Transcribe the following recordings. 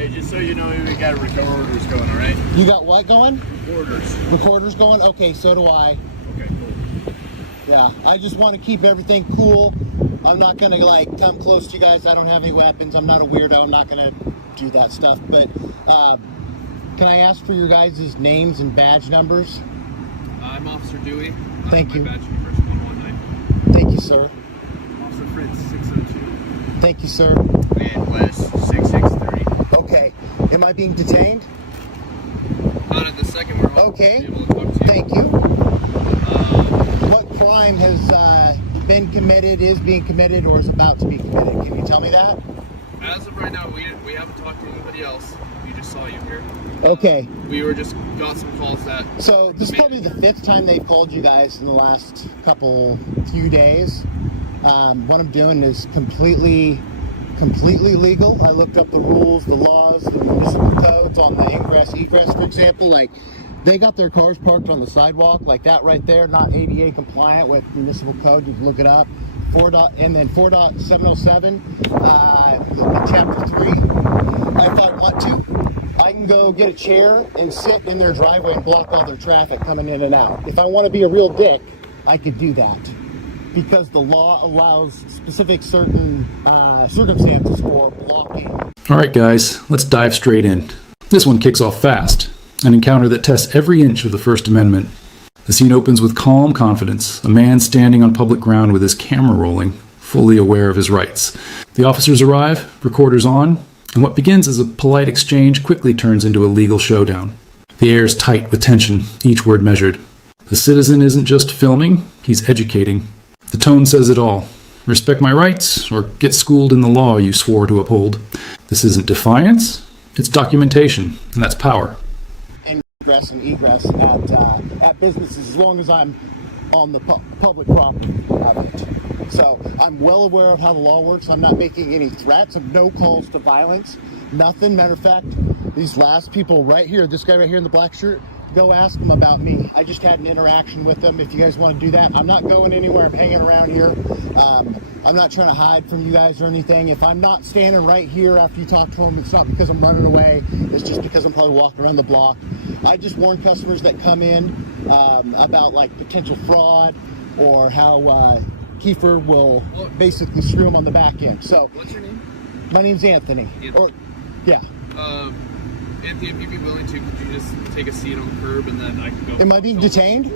Hey, just so you know, we got recorders going, all right? You got what going? Recorders. Recorders going? Okay, so do I. Okay, cool. Yeah, I just want to keep everything cool. I'm not going to, like, come close to you guys. I don't have any weapons. I'm not a weirdo. I'm not going to do that stuff. But can I ask for your guys' names and badge numbers? I'm Officer Dewey. Thank you. My badge number is 119. Thank you, sir. Officer Fritz, 602. Thank you, sir. And Wes, 663. Okay. Am I being detained? Not at the second. We're hoping Okay. to be able to talk to you. Thank you. What crime has been committed, is being committed, or is about to be committed? Can you tell me that? As of right now, we haven't talked to anybody else. We just saw you here. Okay. We were just got some calls that. So this is probably the 5th time they've called you guys in the last few days. What I'm doing is completely legal. I looked up the rules, the laws, the municipal codes on the ingress, egress, for example. Like, they got their cars parked on the sidewalk, like that right there, not ADA compliant with municipal code. You can look it up. 4.707, chapter 3. If I want to, I can go get a chair and sit in their driveway and block all their traffic coming in and out. If I want to be a real dick, I could do that, because the law allows specific certain circumstances for blocking. All right, guys, let's dive straight in. This one kicks off fast. An encounter that tests every inch of the First Amendment. The scene opens with calm confidence, a man standing on public ground with his camera rolling, fully aware of his rights. The officers arrive, recorders on, and what begins as a polite exchange quickly turns into a legal showdown. The air is tight with tension, each word measured. The citizen isn't just filming, he's educating. The tone says it all. Respect my rights, or get schooled in the law you swore to uphold. This isn't defiance, it's documentation, and that's power. Ingress and egress at businesses, as long as I'm on the public property of it. So I'm well aware of how the law works. I'm not making any threats. Of no calls to violence, nothing. Matter of fact, these last people right here, this guy right here in the black shirt, go ask them about me. I just had an interaction with them. If you guys want to do that, I'm not going anywhere. I'm hanging around here. I'm not trying to hide from you guys or anything. If I'm not standing right here after you talk to them, it's not because I'm running away. It's just because I'm probably walking around the block. I just warn customers that come in about, like, potential fraud, or how Kiefer will basically screw them on the back end. So, What's your name? my name's Anthony. Yeah. Anthony, if you'd be willing to, could you just take a seat on the curb and then I can go? Am I being detained?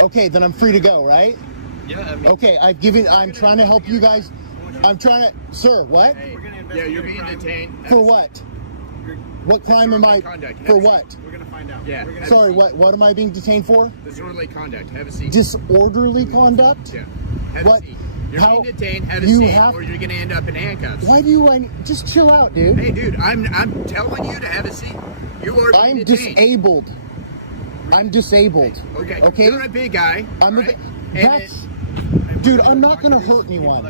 Okay, then I'm free to go, right? Yeah, I mean, Okay, I'm trying to help you guys. I'm trying to, sir, what? Hey, yeah, you're being detained. For what? What crime am I, Conduct. for what? We're going to find out. Yeah. Sorry, what am I being detained for? Disorderly conduct. Have a seat. Disorderly conduct? Yeah. Have What? a seat. You're How- being detained. Have a you seat, have- or you're going to end up in handcuffs. Why do you, just chill out, dude. Hey, dude, I'm telling you to have a seat. You are being I'm detained. disabled. I'm disabled. Okay. Okay? You're a big guy. I'm right? dude, I'm not gonna hurt anyone.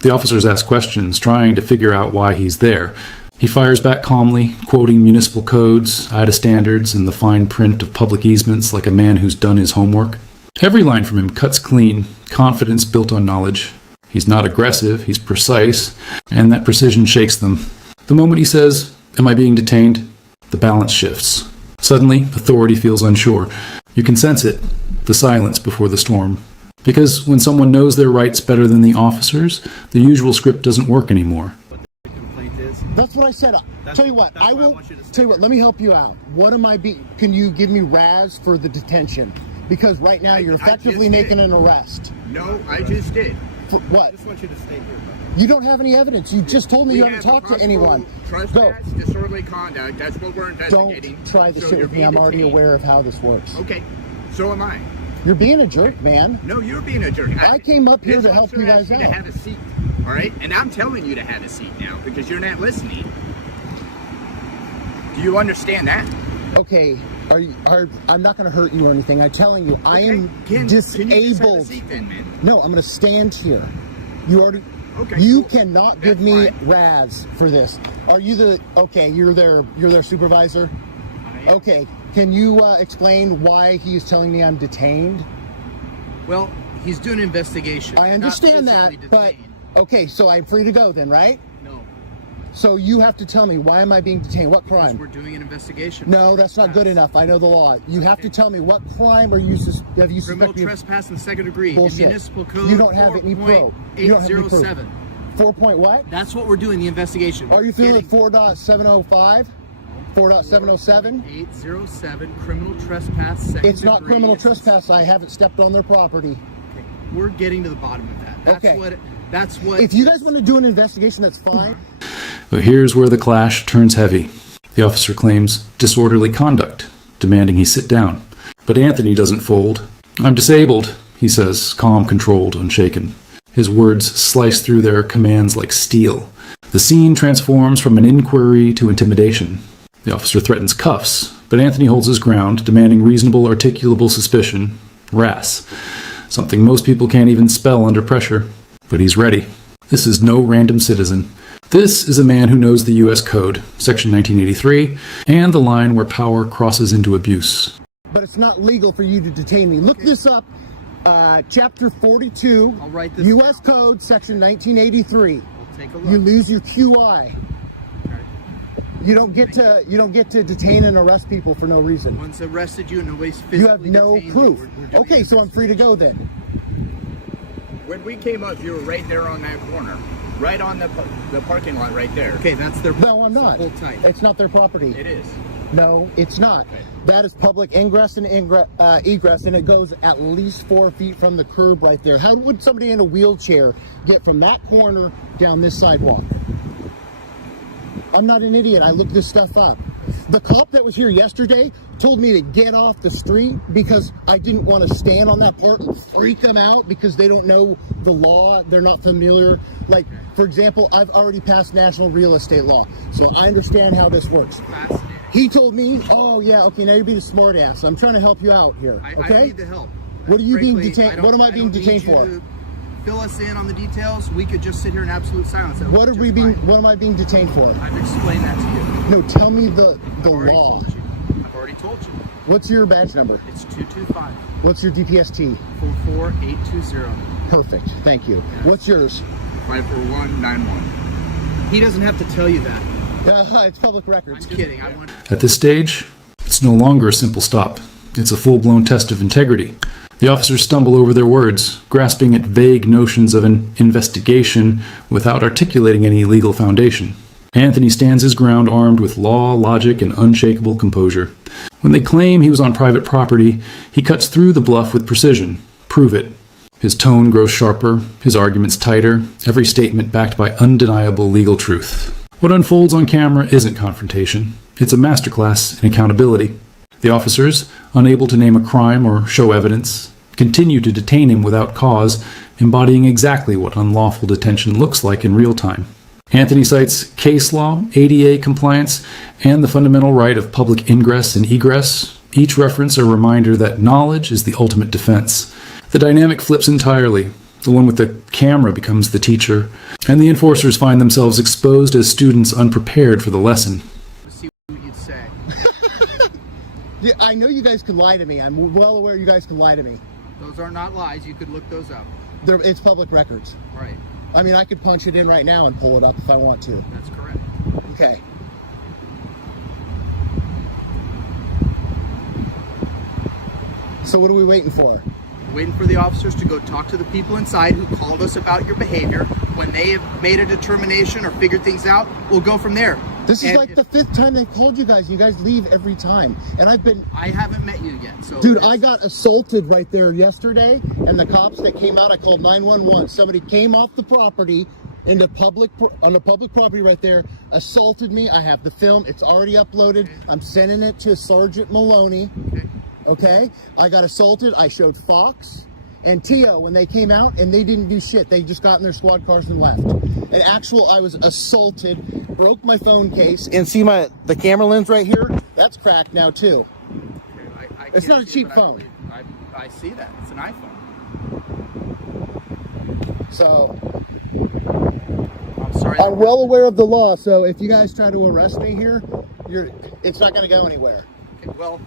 The officers ask questions, trying to figure out why he's there. He fires back calmly, quoting municipal codes, IDA standards, and the fine print of public easements like a man who's done his homework. Every line from him cuts clean, confidence built on knowledge. He's not aggressive, he's precise, and that precision shakes them. The moment he says, "Am I being detained?" the balance shifts. Suddenly, authority feels unsure. You can sense it, the silence before the storm. Because when someone knows their rights better than the officers, the usual script doesn't work anymore. That's what I said. Tell you what, I will. Tell you what, let me help you out. What am I being? Can you give me RAS for the detention? Because right now you're effectively making an arrest. No, I just did. For what? I just want you to stay here. You don't have any evidence. You just told me you haven't talked to anyone. Go. Trespass, disorderly conduct. That's what we're investigating. Don't try this So shit you're with me. I'm being already detained. aware of how this works. Okay, so am I. You're being a jerk, man. No, you're being a jerk. I came up here This to help officer you guys asked me out. to have a seat, all right? And I'm telling you to have a seat now because you're not listening. Do you understand that? Okay, I'm not going to hurt you or anything. I'm telling you, I am Can you just have a disabled. seat then, man? No, I'm going to stand here. You already. Okay. You cool. cannot That's give me fine. RAS for this. Are you the? Okay, you're their supervisor. I am. Okay, can you explain why he's telling me I'm detained? Well, he's doing an investigation. I Not understand physically that, but detained. okay, so I'm free to go then, right? No. So you have to tell me, why am I being detained? What crime? We're doing an investigation. No, that's not good enough. I know the law. You have to tell me, what crime are you have you Criminal suspect me of? trespass in the second degree. Bullshit. In municipal code. You don't have any proof. You don't have any proof. 4.807. 4 point what? That's what we're doing. The investigation. Are you feeling 4.705? 4.707? 807 criminal trespass. Second It's not degree. criminal trespass. I haven't stepped on their property. Okay. We're getting to the bottom of that. That's Okay. That's what. If you guys want to do an investigation, that's fine. But here's where the clash turns heavy. The officer claims disorderly conduct, demanding he sit down. But Anthony doesn't fold. "I'm disabled," he says, calm, controlled, unshaken. His words slice through their commands like steel. The scene transforms from an inquiry to intimidation. The officer threatens cuffs, but Anthony holds his ground, demanding reasonable, articulable suspicion, RAS, something most people can't even spell under pressure. But he's ready. This is no random citizen. This is a man who knows the U.S. Code, Section 1983, and the line where power crosses into abuse. But it's not legal for you to detain me. Look this up. Chapter 42, I'll write this U.S. Code, Section 1983. We'll take a look. You lose your QI. Okay. You don't get to detain and arrest people for no reason. Once arrested you and nobody's physically You have no detained proof. you, we're doing Okay, so I'm free to go then. When we came up, you were right there on that corner. Right on the parking lot right there. Okay, that's their. No, I'm not. So hold tight. It's not their property. It is. No, it's not. Okay. That is public ingress and egress, and it goes at least 4 feet from the curb right there. How would somebody in a wheelchair get from that corner down this sidewalk? I'm not an idiot. I looked this stuff up. The cop that was here yesterday told me to get off the street because I didn't want to stand on that part and freak them out because they don't know the law. They're not familiar. Like, for example, I've already passed national real estate law, so I understand how this works. Fascinating. He told me, oh yeah, okay, now you're being a smart ass. I'm trying to help you out here, I okay? need the help. What are you being Frankly, detained? What am I being detained for? To fill us in on the details. We could just sit here in absolute silence. That What would are be we just being? fine. What am I being detained for? I've explained that to you. No, tell me the I've already law. told you. I've already told you. What's your badge number? It's 225 What's your DPST? 44820. Perfect. Thank you. What's yours? 54191. He doesn't have to tell you that. It's public I'm records. kidding. I want. At this stage, it's no longer a simple stop. It's a full-blown test of integrity. The officers stumble over their words, grasping at vague notions of an investigation without articulating any legal foundation. Anthony stands his ground armed with law, logic, and unshakable composure. When they claim he was on private property, he cuts through the bluff with precision. Prove it. His tone grows sharper, his arguments tighter, every statement backed by undeniable legal truth. What unfolds on camera isn't confrontation. It's a masterclass in accountability. The officers, unable to name a crime or show evidence, continue to detain him without cause, embodying exactly what unlawful detention looks like in real time. Anthony cites case law, ADA compliance, and the fundamental right of public ingress and egress, each reference a reminder that knowledge is the ultimate defense. The dynamic flips entirely. The one with the camera becomes the teacher, and the enforcers find themselves exposed as students unprepared for the lesson. Let's see what you'd say. Yeah, I know you guys can lie to me. I'm well aware you guys can lie to me. Those are not lies. You could look those up. It's public records. Right. I mean, I could punch it in right now and pull it up if I want to. That's correct. Okay. So what are we waiting for? Waiting for the officers to go talk to the people inside who called us about your behavior. When they have made a determination or figured things out, we'll go from there. This is And like the 5th time they called you guys. You guys leave every time. And I've been... I haven't met you yet, so... Dude, I got assaulted right there yesterday, and the cops that came out, I called 911. Somebody came off the property on the public property right there, assaulted me. I have the film. It's already uploaded. I'm sending it to Sergeant Maloney. Okay? I got assaulted. I showed Fox and Tio when they came out, and they didn't do shit. They just got in their squad cars and left. And I was assaulted, broke my phone case, and see the camera lens right here? That's cracked now too. I It's can't not a see, cheap but phone. I see that. It's an iPhone. So I'm sorry. I'm well aware of the law, so if you guys try to arrest me here, it's not going to go anywhere. Okay, well,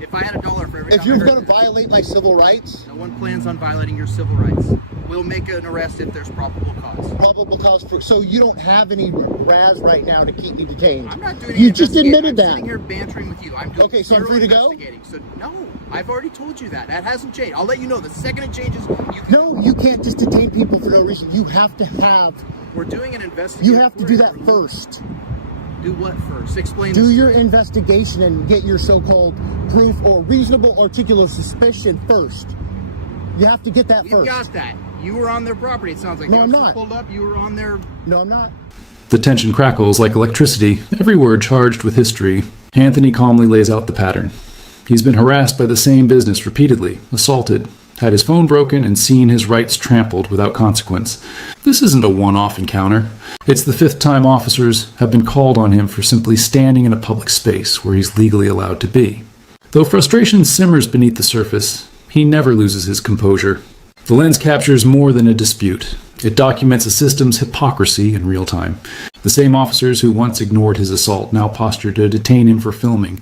if I had $1 for every If time you're I heard going to violate my civil rights, no one plans on violating your civil rights. we'll make an arrest if there's probable cause. Probable cause for, so you don't have any RAS right now to keep me detained. I'm not doing any You just admitted I'm that. sitting here bantering with you. I'm doing Okay, so I'm zero free to go? investigating. So no, I've already told you that. That hasn't changed. I'll let you know the second it changes. You can, No, you can't just detain people for no reason. You have to have, we're doing an investigation. you have to do that first. Do what first? Explain. Do this. your investigation and get your so-called proof or reasonable articulable suspicion first. You have to get that We've first. got that. You were on their property. It sounds like No, the I'm officer not. pulled up. You were on their. No, I'm not. The tension crackles like electricity, every word charged with history. Anthony calmly lays out the pattern. He's been harassed by the same business repeatedly, assaulted, had his phone broken, and seen his rights trampled without consequence. This isn't a one-off encounter. It's the 5th time officers have been called on him for simply standing in a public space where he's legally allowed to be. Though frustration simmers beneath the surface, he never loses his composure. The lens captures more than a dispute. It documents a system's hypocrisy in real time. The same officers who once ignored his assault now posture to detain him for filming,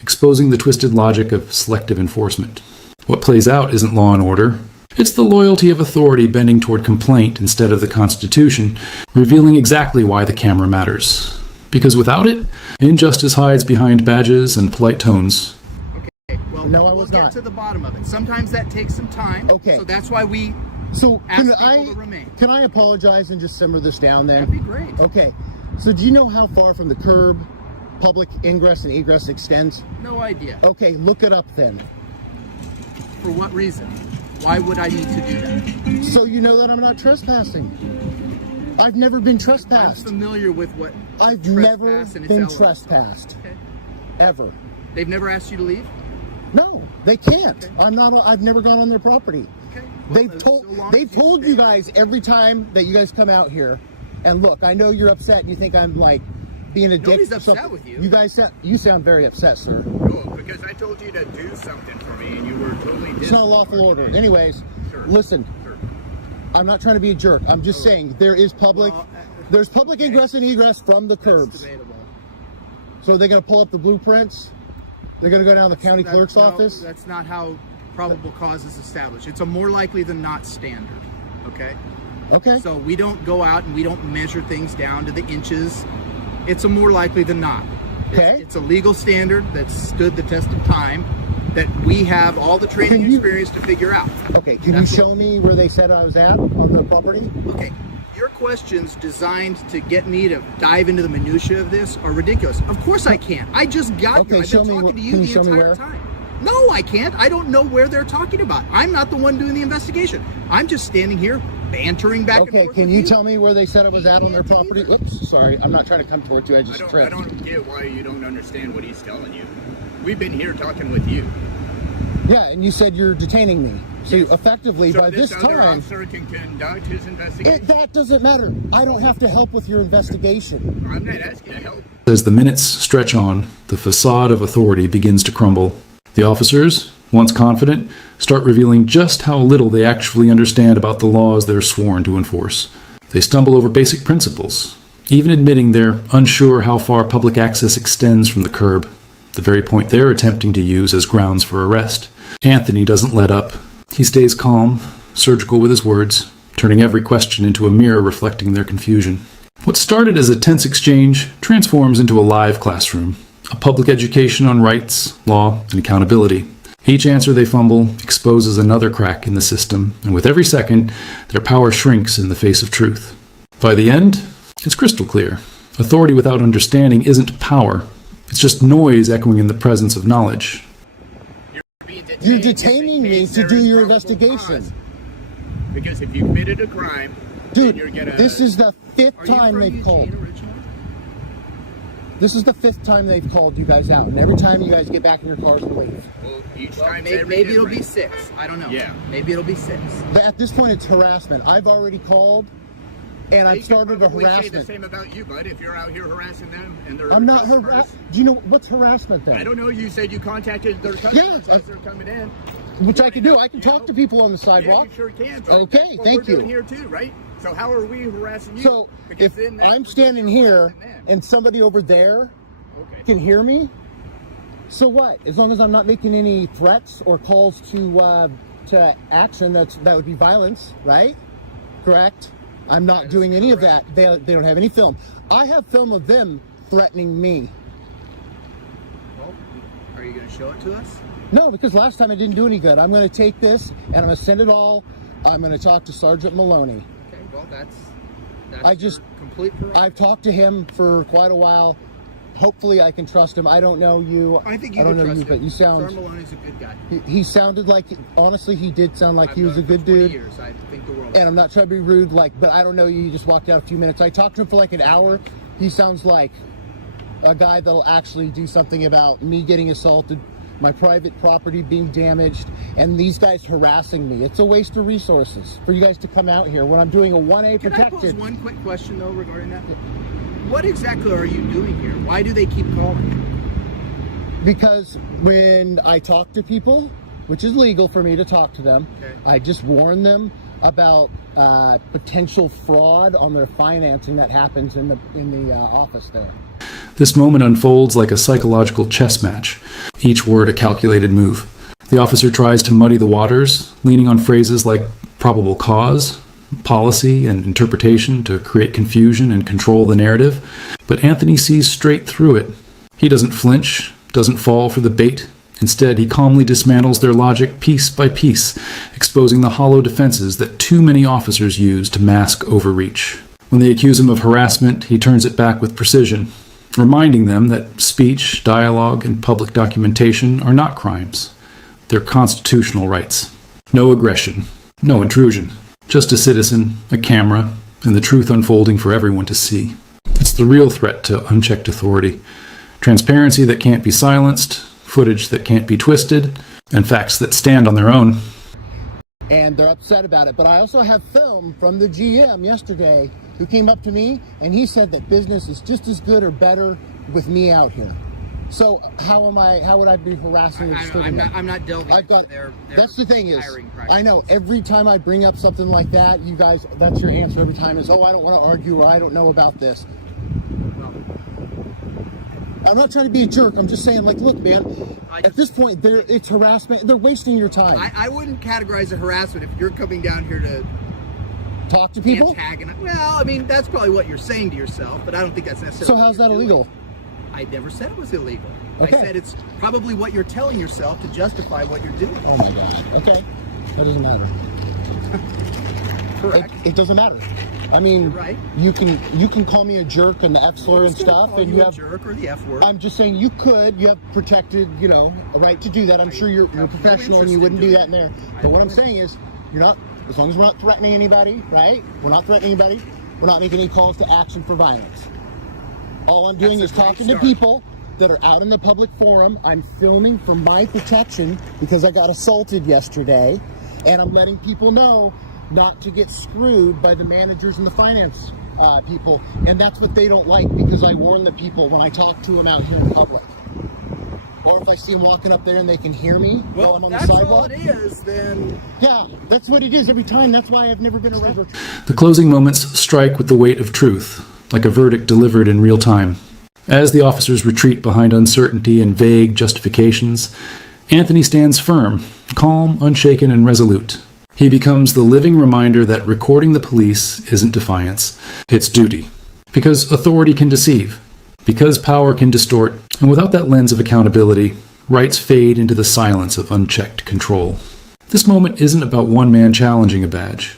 exposing the twisted logic of selective enforcement. What plays out isn't law and order. It's the loyalty of authority bending toward complaint instead of the Constitution, revealing exactly why the camera matters. Because without it, injustice hides behind badges and polite tones. Okay. Well, No, I we'll was get not. to the bottom of it. Sometimes that takes some time. Okay. So that's why we So ask can people to remain. can I apologize and just simmer this down then? That'd be great. Okay. So do you know how far from the curb public ingress and egress extends? No idea. Okay, look it up then. For what reason? Why would I need to do that? So you know that I'm not trespassing. I've never been I'm trespassed. familiar with what I've trespass never and its been elements are. trespassed. Okay. Ever. They've never asked you to leave? No, they can't. Okay. I've never gone on their property. Okay. Well, They've then, told so long they've as you told stay- you guys every time that you guys come out here. And look, I know you're upset and you think I'm like being a dick. Nobody's or upset something. with you. You guys sound very upset, sir. No, because I told you to do something for me and you were totally It's not a lawful order. Anyways, Sure. listen. Sure. I'm not trying to be a jerk. I'm just saying there's public ingress and egress from the That's curbs. debatable. So they're going to pull up the blueprints. They're going to go down to the county That- clerk's no, office. That's not how probable cause is established. It's a more likely than not standard. Okay? Okay. So we don't go out and we don't measure things down to the inches. It's a more likely than not. Okay. It's a legal standard that stood the test of time that we have all the training Can and you- experience to figure out. Okay. Can you That's show me where they said I was at on the property? Okay, your questions designed to get me to dive into the minutia of this are ridiculous. Of course I can't. I just got Okay, here. I've show been me talking to can you you the show me entire where? time. No, I can't. I don't know where they're talking about. I'm not the one doing the investigation. I'm just standing here bantering back and Okay. forth Can with you tell me where they said I was at on their property? Oops. Sorry. I'm not trying to come towards you. I I just don't, I tripped. don't get why you don't understand what he's telling you. We've been here talking with you. Yeah, and you said you're detaining me. So effectively, So by this this other time, officer can conduct his investigation. that doesn't matter. I don't have to help with your investigation. I'm not asking to help. As the minutes stretch on, the facade of authority begins to crumble. The officers, once confident, start revealing just how little they actually understand about the laws they're sworn to enforce. They stumble over basic principles, even admitting they're unsure how far public access extends from the curb, the very point they're attempting to use as grounds for arrest. Anthony doesn't let up. He stays calm, surgical with his words, turning every question into a mirror reflecting their confusion. What started as a tense exchange transforms into a live classroom, a public education on rights, law, and accountability. Each answer they fumble exposes another crack in the system, and with every second, their power shrinks in the face of truth. By the end, it's crystal clear. Authority without understanding isn't power. It's just noise echoing in the presence of knowledge. You're detaining me case to there do is your probable investigation. cause. Because if you committed a crime, then Dude, you're gonna. this is the fifth Are you time from they've Eugene called. originally? This is the fifth time they've called you guys out. And every time you guys get back in your cars and leave. Well, each Well, time maybe it'll be 6. I don't know. Yeah. Maybe it'll be 6. But at this point, it's harassment. I've already called, and I've started a Say the harassment. same about you, bud. If you're out here harassing them and they're I'm not customers. harassing. Do you know what's harassment then? I don't know. You said you contacted their customers Yeah, as they're coming in. Which I can do. I can talk to people on the sidewalk. Yeah, you sure can. So Okay, that's what thank we're doing you. here too, right? So how are we harassing you? So Because if then that's I'm what standing you're here harassing them. and somebody over there Okay. can hear me, so what? As long as I'm not making any threats or calls to action, that would be violence, right? correct. I'm not doing any of that. They don't have any film. I have film of them threatening me. Well, are you going to show it to us? No, because last time it didn't do any good. I'm going to take this and I'm going to send it all. I'm going to talk to Sergeant Maloney. Okay, well, that's I just, your complete prerogative. I've talked to him for quite a while. Hopefully I can trust him. I don't know you. I think you I don't can know trust you, him. but you sound. Sergeant Maloney's a good guy. He sounded like, honestly, he did sound like he I've was a known him good for 20 dude. Years. I think the world. And I'm not trying to be rude, but I don't know you. You just walked out a few minutes. I talked to him for like an hour. He sounds like a guy that'll actually do something about me getting assaulted, my private property being damaged, and these guys harassing me. It's a waste of resources for you guys to come out here when I'm doing a 1A Can protected. I pose one quick question though regarding that? What exactly are you doing here? Why do they keep calling? Because when I talk to people, which is legal for me to talk to them, Okay. I just warn them about potential fraud on their financing that happens in the office there. This moment unfolds like a psychological chess match, each word a calculated move. The officer tries to muddy the waters, leaning on phrases like probable cause, policy, and interpretation to create confusion and control the narrative, but Anthony sees straight through it. He doesn't flinch, doesn't fall for the bait. Instead, he calmly dismantles their logic piece by piece, exposing the hollow defenses that too many officers use to mask overreach. When they accuse him of harassment, he turns it back with precision, reminding them that speech, dialogue, and public documentation are not crimes. They're constitutional rights. No aggression, no intrusion. Just a citizen, a camera, and the truth unfolding for everyone to see. It's the real threat to unchecked authority. Transparency that can't be silenced, footage that can't be twisted, and facts that stand on their own. And they're upset about it. But I also have film from the GM yesterday who came up to me and he said that business is just as good or better with me out here. So how would I be harassing and disturbing them? I'm not delving I've got, into their that's the thing is, hiring practices. I know every time I bring up something like that, you guys, that's your answer every time is, oh, I don't want to argue or I don't know about this. Well, I'm not trying to be a jerk. I'm just saying, like, look, man, at this point, it's harassment. They're wasting your time. I wouldn't categorize it harassment if you're coming down here to Talk to people? antagonize. Well, I mean, that's probably what you're saying to yourself, but I don't think that's necessarily So what how's you're that doing. illegal? I never said it was illegal. Okay. I said it's probably what you're telling yourself to justify what you're doing. Oh my God. Okay. That doesn't matter. Correct. It doesn't matter. I mean, You're right. you can call me a jerk and the F slur and Just gonna stuff, call and you you a have. jerk or the F word. I'm just saying you have protected, a right to do that. I'm sure you're have no professional and you interest in wouldn't do doing that in there. But what I'm saying is, you're not, as long as we're not threatening anybody, right? We're not threatening anybody. We're not making any calls to action for violence. All I'm doing That's is a great talking to start. people that are out in the public forum. I'm filming for my protection because I got assaulted yesterday, and I'm letting people know not to get screwed by the managers and the finance people, and that's what they don't like because I warn the people when I talk to them out here in public. Or if I see them walking up there and they can hear me while I'm on the that's sidewalk. all it is, then Yeah, that's what it is every time. That's why I've never been arrested. The closing moments strike with the weight of truth, like a verdict delivered in real time. As the officers retreat behind uncertainty and vague justifications, Anthony stands firm, calm, unshaken, and resolute. He becomes the living reminder that recording the police isn't defiance, it's duty. Because authority can deceive, because power can distort, and without that lens of accountability, rights fade into the silence of unchecked control. This moment isn't about one man challenging a badge.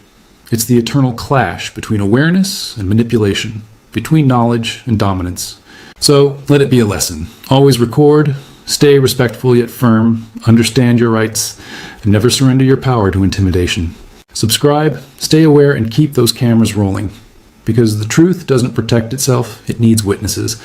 It's the eternal clash between awareness and manipulation, between knowledge and dominance. So let it be a lesson. Always record, stay respectful yet firm, understand your rights, and never surrender your power to intimidation. Subscribe, stay aware, and keep those cameras rolling. Because the truth doesn't protect itself, it needs witnesses.